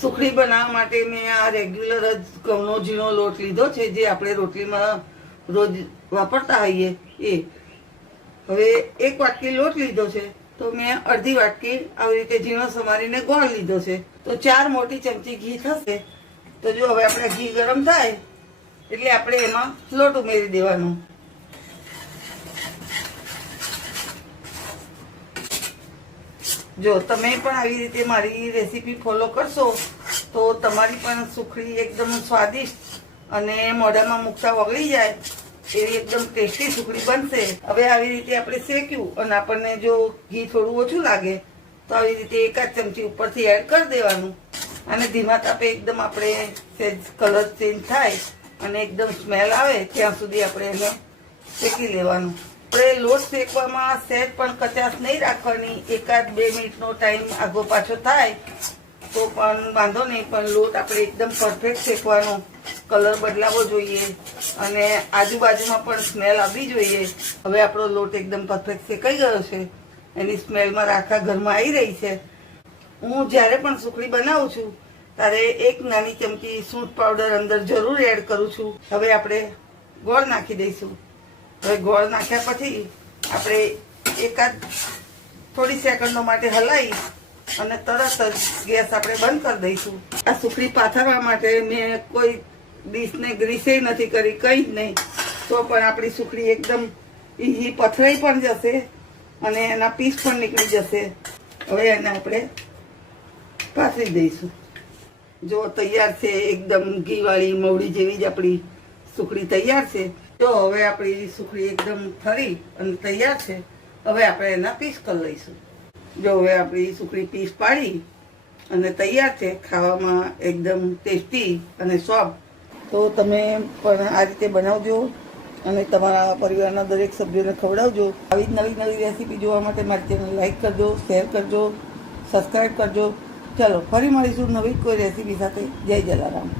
સુખડી બનાવવા માટે મેં આ રેગ્યુલર જ ઘઉંનો ઝીણો લોટ લીધો છે, જે આપણે રોટલીમાં રોજ વાપરતા હોઈએ, એ. હવે એક વાટકી લોટ લીધો છે, તો મેં અડધી વાટકી આવી રીતે ઝીણો સમારીને ગોળ લીધો છે. તો ચાર મોટી ચમચી ઘી થશે, તો જો હવે આપણે ઘી ગરમ થાય, એટલે આપણે એમાં લોટ ઉમેરી દેવાનો. જો તમે પણ આવી રીતે મારી રેસીપી ફોલો કરશો, તો તમારી પણ સુખડી એકદમ સ્વાદિષ્ટ અને મોઢામાં મૂકતા વગળી જાય, એવી એકદમ ટેસ્ટી સુખડી બનશે. હવે આવી રીતે આપણે શેક્યું અને આપણને જો ઘી થોડું ઓછું લાગે, તો આવી રીતે એકાદ ચમચી ઉપરથી એડ કરી દેવાનું. અને ધીમા તાપે એકદમ આપણે કલર ચેન્જ થાય અને એકદમ સ્મેલ આવે, ત્યાં સુધી આપણે એને શેકી લેવાનું. આપણે લોટ શેકવામાં સહેજ પણ કચાશ નહીં રાખવાની. એકાદ બે મિનિટનો ટાઈમ આગો પાછો થાય, તો પણ વાંધો નહીં, પણ લોટ આપણે એકદમ પરફેક્ટ શેકવાનો. કલર બદલાવો જોઈએ અને આજુબાજુમાં પણ સ્મેલ આવવી જોઈએ. હવે આપણો લોટ એકદમ પરફેક્ટ શેકાઈ ગયો છે. એની સ્મેલમાં આખા ઘરમાં આવી રહી છે. હું જ્યારે પણ સુખડી બનાવું છું, ત્યારે એક નાની ચમચી સૂંઠ પાવડર અંદર જરૂર એડ કરું છું. હવે આપણે ગોળ નાખી દઈશું. હવે ગોળ નાખ્યા પછી આપણે એકાદ થોડી સેકન્ડો માટે હલાવી અને તરત જ ગેસ આપણે બંધ કરી દઈશું. આ સુખડી પાથરવા માટે મેં કોઈ ડીશને ગ્રીસે નથી કરી, કંઈ જ નહીં. તો પણ આપણી સુખડી એકદમ ઈઝી પથરાઈ પણ જશે અને એના પીસ પણ નીકળી જશે. હવે એને આપણે પાથરી દઈશું. જો તૈયાર છે, એકદમ ઘીવાળી મવડી જેવી જ આપણી સુખડી તૈયાર છે જો હવે આપણી સુખડી એકદમ ફરી અને તૈયાર છે. હવે આપણે એના પીસ કરી લઈશું. જો હવે આપણી સુખડી પીસ પાડી અને તૈયાર છે, ખાવામાં એકદમ ટેસ્ટી અને સોફ્ટ. તો તમે પણ આ રીતે બનાવજો અને તમારા પરિવારના દરેક સભ્યોને ખવડાવજો. આવી જ નવી નવી રેસીપી જોવા માટે મારી ચેનલ લાઇક કરજો, શેર કરજો સબસ્ક્રાઈબ કરજો. ચલો, ફરી મળીશું નવી કોઈ રેસીપી સાથે. જય જલારામ.